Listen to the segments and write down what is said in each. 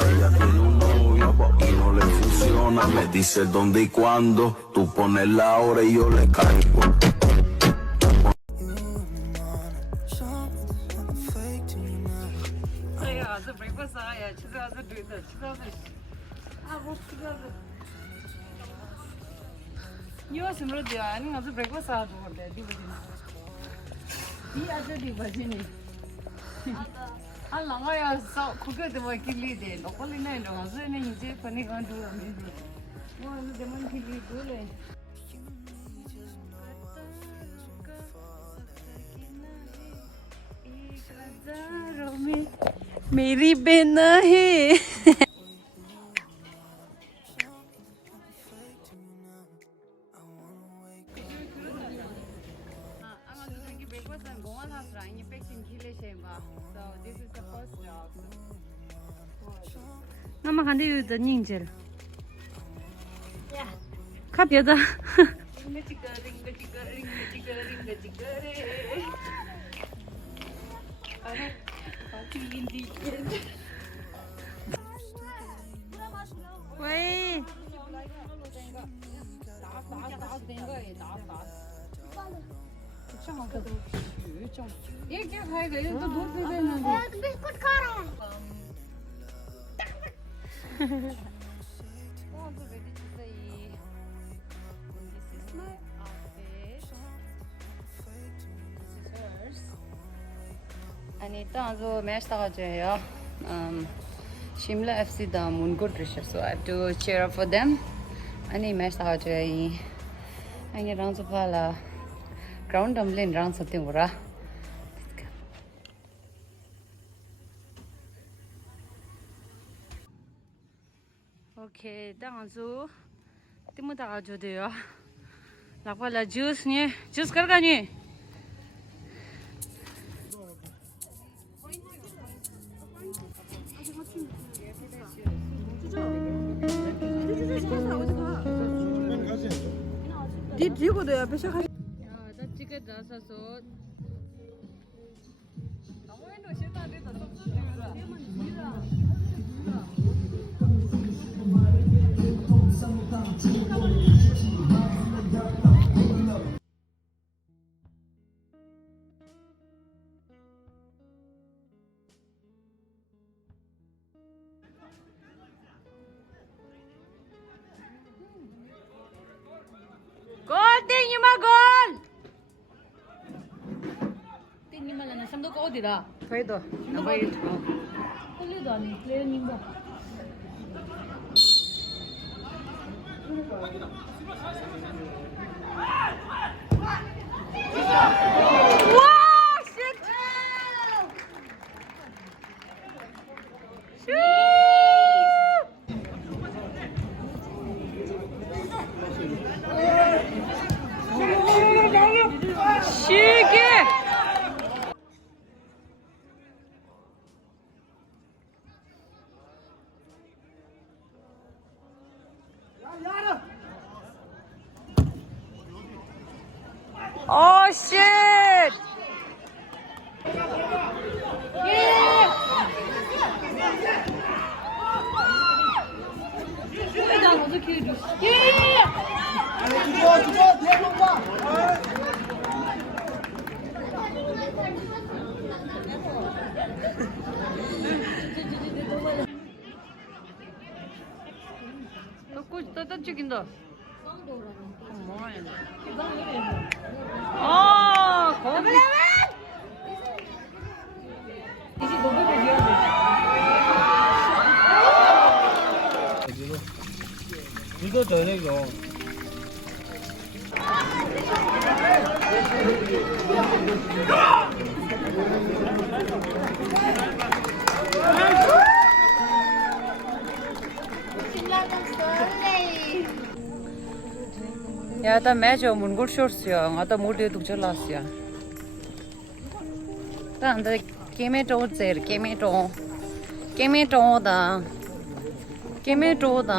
Ella tiene un novio y no le funciona. Me dice dónde y cuándo. Tú pones la hora y yo le caigo. 아주 breakfast 사야 치사서 되다 치사서 아뭐 치사서 이거 스므로디야 아니 아주 breakfast 사도 돼 디버진 이 아주 디버진이 아 랑아야 서 그게도 뭐 길리데 로컬리네 너 아주네 이제 파니 간두 아미지 뭐 아주 데만 길리 돌래 मेरी बेना है 나만 간대 유다 닝젤 카别的 喂，ये क्या खाएगा ये तो दूध पी लेना बिस्कुट खा रहा है 아니 일단 아주 매치 나가줘요. Shimla FC the Moongood Risha, so I have to cheer up for them. 아니 매치 나가줘요. 아니 라운드 팔아 ground dumpling round something 뭐라. 오케이, 일단 아주 뜸을 나가줘야 돼요. 나팔라 주스니 주스 가라니. 니 들고 내 앞에 시작하지. 야, 나 티켓 나서서. 아무래도 싫다 안 된다. 골 땡이마 골. 땡이마 나 삼도 거 어디라? 그래도 나 봐야 돼. 홀리도 아니 플레이어님 봐. 와, 쉣. 슛! 시계! 오, 쉣! 예! 회장 어떻게 해줘? 예! 주저 뒤에 좀 봐. 또 죽인다. 아, 거기. 이제 녹음을 해야 돼. 이거 저녁이요. 야, 나 매저 문골 쇼스야. 나도 모르게 독절났어요. 나한테 게메토제, 게메토다.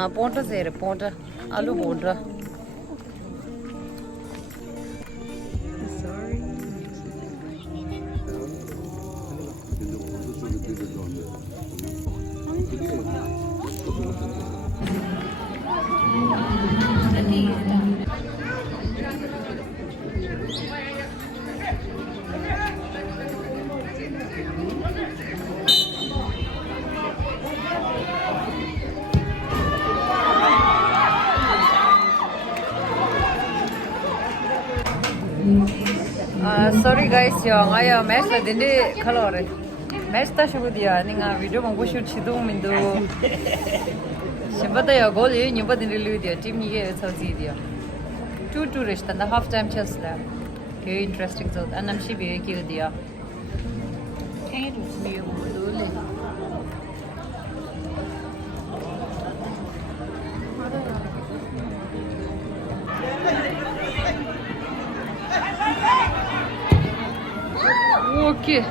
본트 제르, 본트. 알루 본트. Sorry guys, yo, ngaya match la dindi khalore. Match ta shubu dia, ninga video mong shoot chidu mindu. Shibata yo goal ye nyuba dindi lu dia, team ni ye chawji dia. 2-2 rishta na half time chesla. Very interesting zot. Anam shibi ki dia. Can't do me dole. Okay.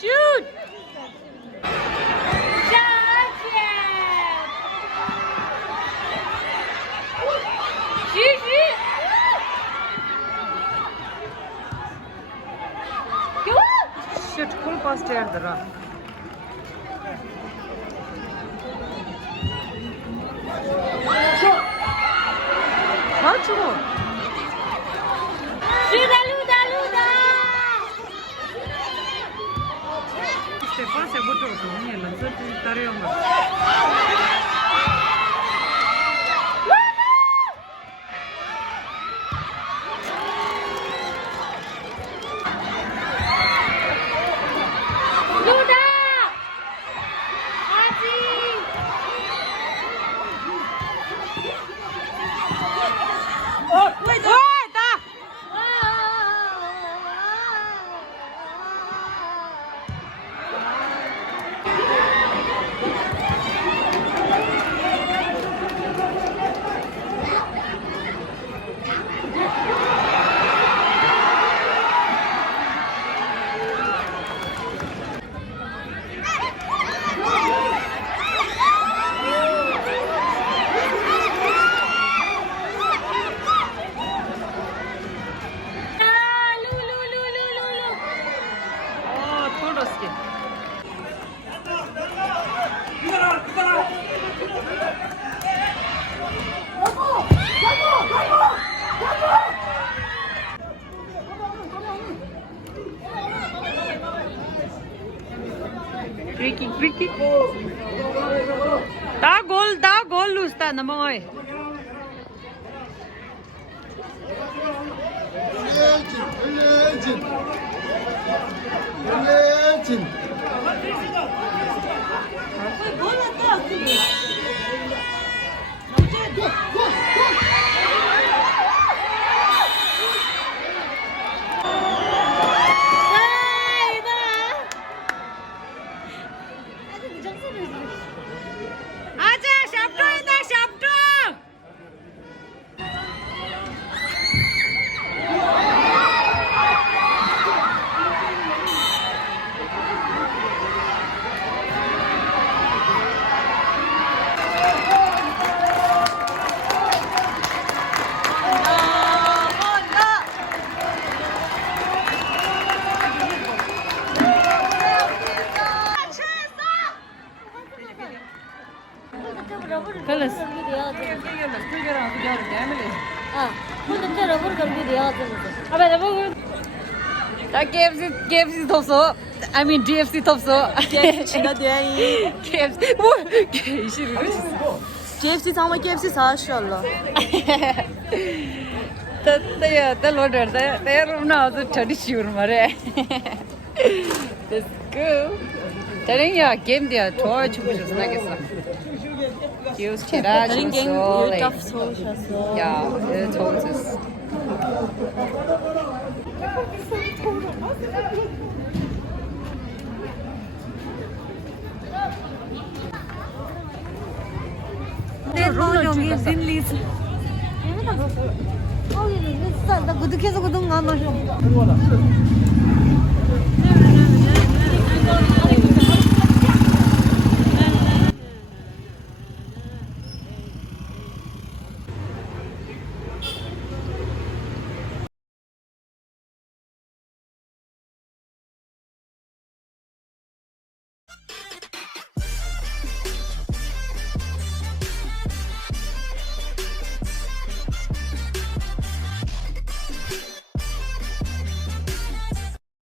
Shoot! Shit, full past air dara. Macho. Stefan se botó con él, entonces estaré hombre. Free kick. Da goal lusta na moy. Fellas. 근데 때려 버리고 내가 좀. 아베 뭐 KFC 톱소. I mean DFC 톱소. 지가 돼이. KFC 뭐 이시를 KFC 상마 KFC 사셔라. 때 로더 때 로나도 저리 쉬우르 말해. Let's go. 다른야 게임 돼야 더 주부셔 나겠어. Use 체라 다른 게임 소리. 유럽 소셔서. 야, 좋았어. 롱롱이 딘리스. 나 구독해서 구독 안 하셔.